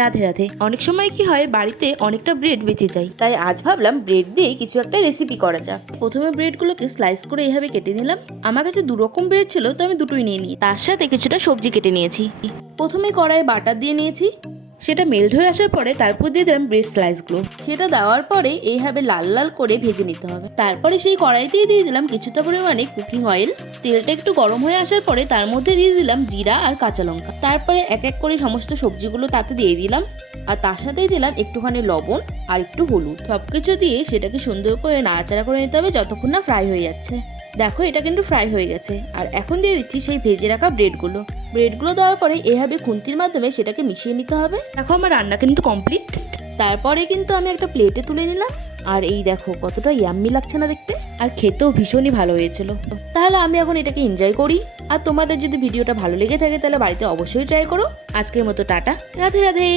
রাধে রাধে। অনেক সময় কি হয়, বাড়িতে অনেকটা ব্রেড বেঁচে যায়, তাই আজ ভাবলাম ব্রেড দিয়ে কিছু একটা রেসিপি করা যাক। প্রথমে ব্রেডগুলোকে স্লাইস করে এইভাবে কেটে নিলাম। আমার কাছে দু রকম ব্রেড ছিল, তো আমি দুটোই নিয়ে নিই। তার সাথে কিছুটা সবজি কেটে নিয়েছি। প্রথমে কড়াইয়ে বাটার দিয়ে নিয়েছি, সেটা মেল্ট হয়ে আসার পরে তারপর দিয়ে দিলাম ব্রেড স্লাইসগুলো। সেটা দেওয়ার পরে এইভাবে লাল লাল করে ভেজে নিতে হবে। তারপরে সেই কড়াইতেই দিয়ে দিলাম কিছুটা পরিমাণে কুকিং অয়েল। তেলটা একটু গরম হয়ে আসার পরে তার মধ্যে দিয়ে দিলাম জিরা আর কাঁচা লঙ্কা। তারপরে এক এক করে সমস্ত সবজিগুলো তাতে দিয়ে দিলাম, আর তার সাথেই দিলাম একটুখানি লবণ আর একটু হলুদ। সবকিছু দিয়ে সেটাকে সুন্দর করে নাড়াচাড়া করে নিতে হবে যতক্ষণ না ফ্রাই হয়ে যাচ্ছে। দেখো, এটা কিন্তু ফ্রাই হয়ে গেছে। আর এখন দিয়ে দিচ্ছি সেই ভেজে রাখা ব্রেডগুলো দেওয়ার পরে এভাবে খুন্তির মাধ্যমে সেটাকে মিশিয়ে নিতে হবে। দেখো, আমার রান্না কিন্তু কমপ্লিট। তারপরে কিন্তু আমি একটা প্লেটে তুলে নিলাম। আর এই দেখো কতটা ইয়াম্মি লাগছে না দেখতে, আর খেতেও ভীষণই ভালো হয়েছিল। তাহলে আমি এখন এটাকে এনজয় করি। আর তোমাদের যদি ভিডিওটা ভালো লেগে থাকে তাহলে বাড়িতে অবশ্যই ট্রাই করো। আজকের মতো টাটা, রাধে রাধে।